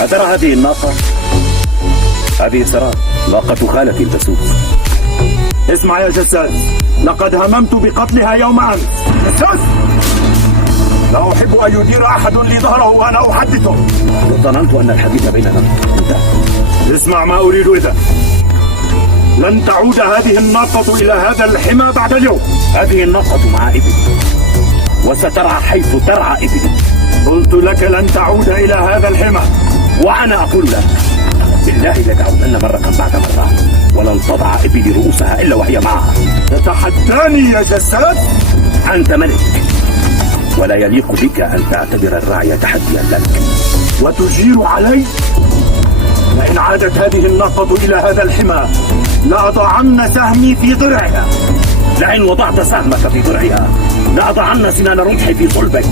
أترى هذه الناقة؟ هذه سراء ناقة خالتي البسوس. اسمع يا جساس، لقد هممت بقتلها يوم أمس. جساس، لا أحب أن يدير أحد لي ظهره وأنا أحدثه. ظننت أن الحديث بيننا انتهى. اسمع ما أريد إذا لن تعود هذه الناقة إلى هذا الحمى بعد اليوم. هذه الناقة مع إبلي وسترعى حيث ترعى إبلي. قلت لك لن تعود إلى هذا الحمى. وأنا أقول لك بالله لتعودن مرة بعد مرة، ولن تضع إبلي رؤوسها إلا وهي معها. تتحداني يا جساد؟ أنت ملك، ولا يليق بك أن تعتبر الرعي تحديا لك. وتجير علي؟ لئن عادت هذه الناقة إلى هذا الحمى لأضعن سهمي في ضرعها. لئن وضعت سهمك في ضرعها لأضعن سنان رمحي في صلبك.